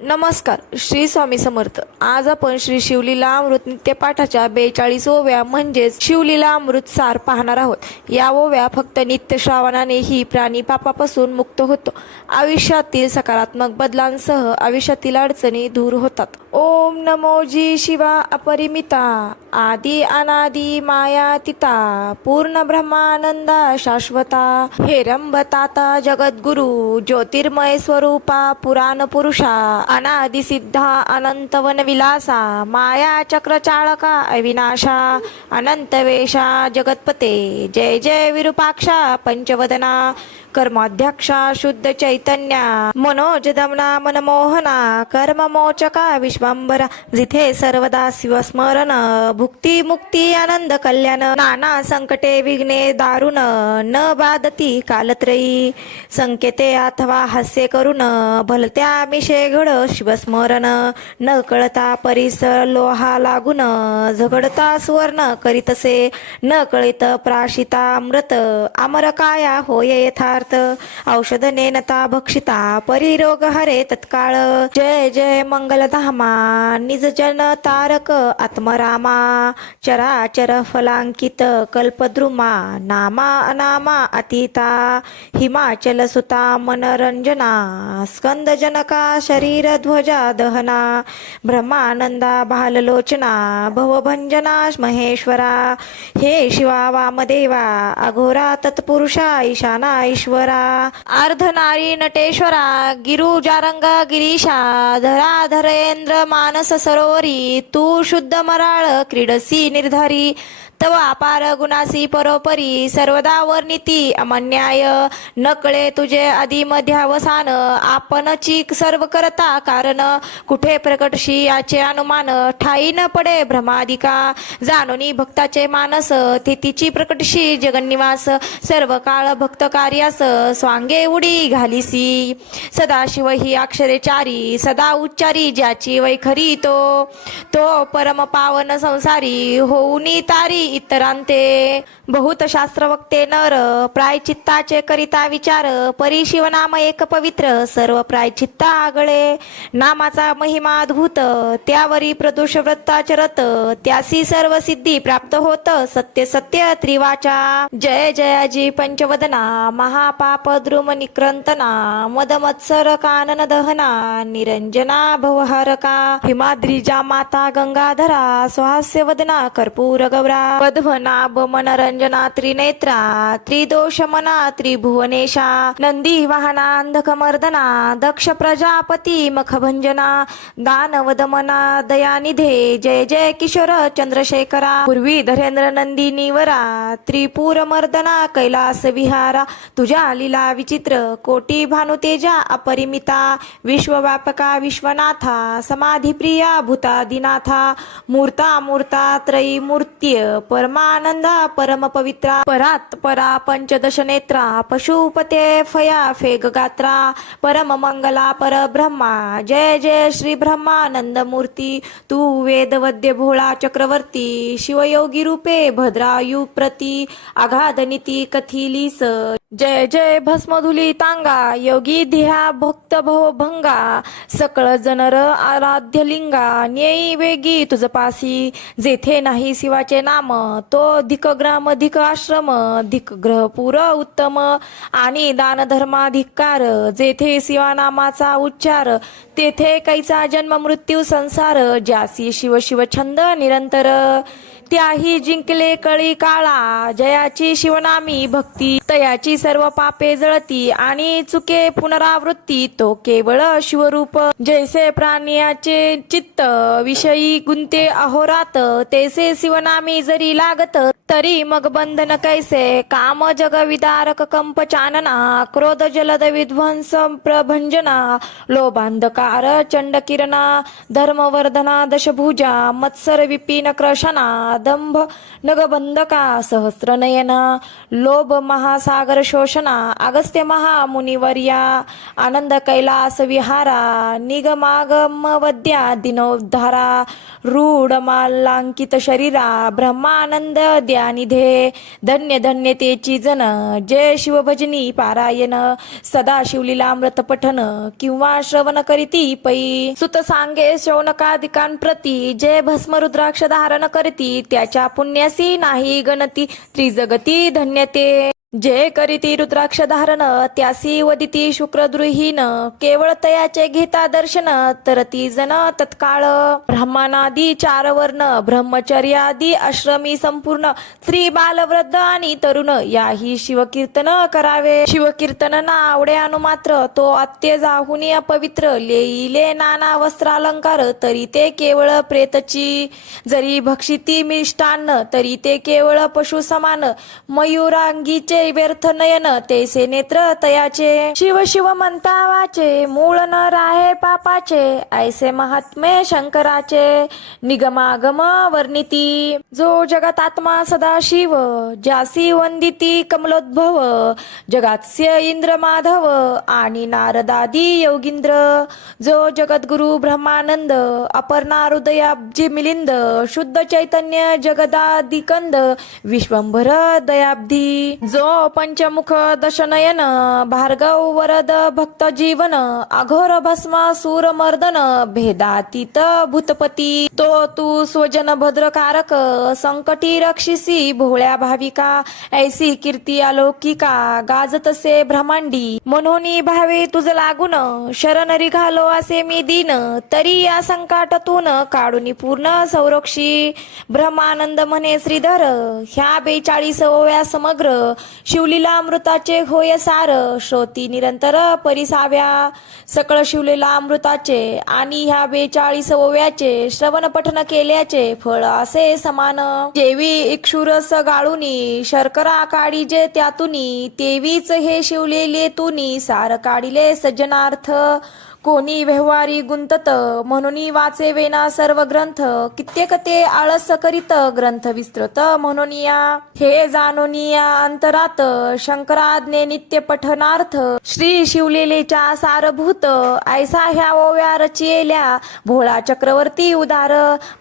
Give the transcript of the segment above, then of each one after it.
नमस्कार श्री स्वामी समर्थ. आज आपण श्री शिवलीला अमृत नित्यपाठाच्या बेचाळीस ओव्या म्हणजेच शिवलीला अमृत सार पाहणार आहोत. या ओव्या फक्त नित्य श्रावणाने ही प्राणी पापापासून मुक्त होतो. आयुष्यातील सकारात्मक बदलांसह आयुष्यातील अडचणी दूर होतात. ओम नमो जी शिवा अपरिमिता आदी अनादी मायातिता पूर्ण ब्रह्मानंदा शाश्वता हेरंबताता जगद्गुरु ज्योतिर्मय स्वरूपा पुराण पुरुषा अनादि सिद्धा अनंत वन विलासा माया चक्र चाळका अविनाशा अनंत वेशा जगतपते जय जय विरूपाक्षा पंचवदना कर्माध्यक्षा शुद्ध चैतन्या मनोज दमना मनमोहना कर्ममोचका विश्वांबरा जिथे सर्वदा शिवस्मरण भुक्ती मुक्ती आनंद कल्याण नाना संकटे विघ्ने दारुण न बाधती कालत्रयी. संकेते अथवा हास्य करून भलत्या मिशे घड शिवस्मरण न कळता परिसर लोहा लागून झगडता सुवर्ण करीतसे न कळित प्राशिता अमृत अमर काया होय यथार्थ. औषध नेनता भक्षिता परिरोग हरे तत्काळ. जय जय मंगलधामा निज जन तारक आत्मरामा चराचर फलांकित कल्पद्रुमा नामा अनामा अतीता हिमाचल सुता मनरंजना स्कंद जनका शरीर ध्वजा दहना ब्रह्मानंदा भाललोचना भवभंजना महेश्वरा हे शिवा वामदेवा अघोरा तत्पुरुषा ईशाना ईश्वरा अर्धनारी नटेश्वरा गिरुजारंग गिरीशा धरा धरेंद्र मानस सरोवरी तू शुद्ध मराळ क्रीडसी निर्धारी तव अपार गुणासी परोपरी सर्वदा वर्णिती अमन्याय. नकळे तुझे आधी मध्यावसान आपणची सर्व करता कारण. कुठे प्रकटशी याचे अनुमान ठाई न पडे भ्रमादिका जाणोनी भक्ताचे मानस तिची प्रकटशी जगन्निवास. सर्व काळ भक्त कार्यास स्वांगे उडी घालिसी. सदाशिव ही अक्षरेचारी सदा उच्चारी ज्याची वैखरी तो. तो परम पावन संसारी होऊनी तारी. इतरांते बहुत वक्ते नर प्रायचित्ताचे करिता विचार परी शिवनाम एक पवित्र सर्व प्रायचित्ता आगळे नामाचा महिमा अद्भुत त्यावरी प्रदोष व्रताचरत त्यासी सर्व सिद्धी प्राप्त होत सत्य सत्य त्रिवाचा. जय जयाजी पंचवदना महापाप द्रुम निक्रंतना मद मत्सर कानन दहना निरंजना भवहारका. हिमाद्रीजा माता गंगाधरा स्वास्य वदना कर्पूर गौरा. पद्मनाभ मनोरंजना त्रिनेत्रा त्रिदोष मना त्रिभुवनेशा नंदी वाहना अंधकमर्दना दक्ष प्रजापती मखभंजना दानव दमना दयानिधे जय जय किशोर चंद्रशेखरा पूर्वी धरेंद्र नंदी निवरा त्रिपुर मर्दना कैलास विहारा तुझ्या लीला विचित्र कोटी भानुतेजा अपरिमिता विश्वव्यापका विश्वनाथा समाधिप्रिया भूतादिनाथा मूर्ता मूर्ता त्रयी मूर्त्य परमानंदा परम पवित्रा परात परा पंचदश नेत्रा पशुपते फया फेग गात्रा परम मंगला परब्रह्मा जय जय श्री ब्रह्मानंद मूर्ती तू वेदवद्य भोळा चक्रवर्ती शिवयोगी रूपे भद्रायु प्रती आघाद नीती कथिलीस जय जय भस्मधुली तांगा योगी ध्या भक्त भव भंगा सकळ जनर आराध्य लिंगा न्ययी वेगी तुझ पासी जेथे नाही शिवाचे नाम तो धिक ग्राम धिक आश्रम धिक ग्रह उत्तम आणि दान धर्माधिकार जेथे शिवानामाचा उच्चार तेथे कैचा जन्म मृत्यू संसार ज्यासी शिव शिव छंद निरंतर. त्याही जिंकले कळी काळा. जयाची शिवनामी भक्ती तयाची सर्व पापे जळती. आणि चुके पुनरावृत्ती तो केवळ शिवरूप. जैसे प्राण्याचे चित्त विषयी गुंते अहोरात. तैसे शिवनामी जरी लागत ತರಿ ಮಗಬಂಧನ ಕೈಸೆ, ಕಾಮ ಜಗ ವಿದಾರಕ ಕಂಪ ಚಾನನ, ಕ್ರೋಧ ಜಲದ ವಿಧ್ವಂಸ ಪ್ರಭಂಜನ ಲೋಬಾಂಧಕಾರ ಚಂಡಕಿರಣ ಧರ್ಮವರ್ಧನ ದಶಭುಜ, ಮತ್ಸರ ವಿಪಿನ ಕ್ರಶನ, ದಂಭ ನಗಬಂಧಕ ಸಹಸ್ರನಯನ ಲೋಭ ಮಹಾಸಾಗರ ಶೋಷಣ ಅಗಸ್ತ್ಯ ಮಹಾಮುನಿವರ್ಯ आनंद कैलास विहारा निगमागम वद्या दिनोद्धारा रूढ मालांकित शरीरा ब्रह्मानंद द्या निधे धन्य धन्य तेची जन जय शिवभजनी पारायण सदा शिवलीलामृत पठन किंवा श्रवण करीती पै. सुत सांगे शौनकादिकांप्रती जे भस्म रुद्राक्ष धारण करती त्याच्या पुण्यासी नाही गणती त्रिजगती धन्यते. जे करीती रुद्राक्ष धारण त्यासी वदिती शुक्रद्रुहीन केवळ तयाचे घेता दर्शन तर ती जन तत्काळ. ब्रह्मानादी चार वर्ण ब्रह्मचर्यादी आश्रमी संपूर्ण स्त्री बालवृद्ध आणि तरुण याही शिवकीर्तन करावे. शिवकीर्तन ना आवडे अनुमात्र तो अत्य जाहुनी अपवित्र लेईले नाना वस्त्रालंकार तरी ते केवळ प्रेतची. जरी भक्षिती मिष्टान्न तरी ते केवळ पशु समान मयुरांगीचे व्यर्थ नयन तेसे नेत्र तयाचे. शिव शिव म्हणता वाचे मूळ न राहे पापाचे. ऐसे महात्मे शंकराचे. निगमागम वर्णिती. जो जगत आत्मा सदा शिव वंदिती कमलोद्भव. जगात्स्य इंद्र माधव आणि नारदादी योगींद्र. जो जगद्गुरु ब्रह्मानंद अपर्णा हृदयाब्जी मिलिंद शुद्ध चैतन्य जगदादिकंद विश्वंभर दयाब्दी. जो पंचमुख दशनयन भार्गव वरद भक्त जीवन अघोर भस्मा सूर मर्दन भेदातीत भूतपती। तो तू स्वजन भद्रकारक संकटी रक्षिसी भोळ्या भाविका ऐसी कीर्ती अलौकिका गाजतसे ब्रह्मांडी। म्हणून भावे तुझ लागून शरण रिघालो असे मी दिन तरी या संकटातून काढून पूर्ण संरक्षी। ब्रह्मानंद म्हणे श्रीधर ह्या बेचाळीस ओव्या समग्र शिवलीला अमृताचे होय सार श्रोती निरंतर परिसाव्या. सकळ शिवलेला अमृताचे आणि ह्या बेचाळीस ओव्याचे श्रवण पठन केल्याचे फळ असे समान. जेवी इक्षुरस गाळूनी शर्करा काढी जे त्यातुनी तेवीच हे शिवलेले तुनी सार काढिले सज्जनार्थ कोणी व्यवहारी गुंतत? म्हणून वाचे वेना सर्व ग्रंथ. कित्येक ते आळस करीत ग्रंथ विस्तृत. म्हणून हे जाणून या अंतरात शंकराज्ञे नित्य पठनार्थ. श्री शिवलेलेच्या सारभूत ऐसा ह्या ओव्या रचियेल्या भोळा चक्रवर्ती उदार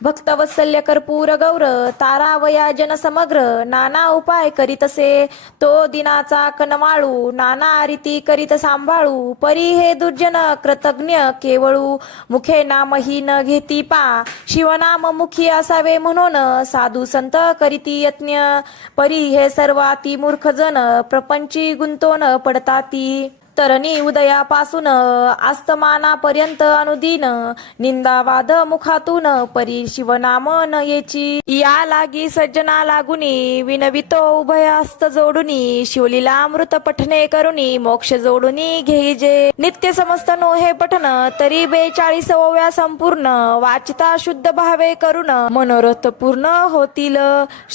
भक्तवत्सल्य कर्पूर गौर. तारावया जन समग्र नाना उपाय करीतसे. तो दिनाचा कनवाळू नाना रीती करीत सांभाळू. परी हे दुर्जन कृतज्ञ केवळू मुखे नामही न घेती पा. शिवनाम मुखी असावे म्हणून साधू संत करीती यज्ञ. परी हे सर्वाती मूर्ख जन प्रपंची गुंतोन पडताती. तरणी उदयापासून आस्तमानापर्यंत अनुदिन निंदावाद मुखातून परी शिवनाम न येची. या लागी सज्जना लागुनी विनवितो उभयास्त जोडुनी शिवलीला अमृत पठने करुनी मोक्ष जोडुनी घेईजे नित्य समस्त नो हे पठन तरी बेचाळीस ओव्या संपूर्ण वाचिता शुद्ध भावे करून मनोरथ पूर्ण होतील.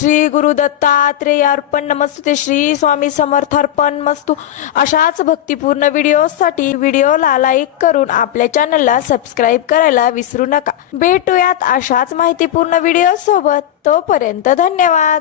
श्री गुरु दत्तात्रेय अर्पण ते श्री स्वामी समर्थार्पण मस्तू अशाच भक्तिपूर्ण पूर्ण व्हिडिओसाठी व्हिडिओला लाईक करून आपल्या चॅनलला सबस्क्राईब करायला विसरू नका. भेटूयात अशाच माहितीपूर्ण व्हिडिओ सोबत तोपर्यंत धन्यवाद.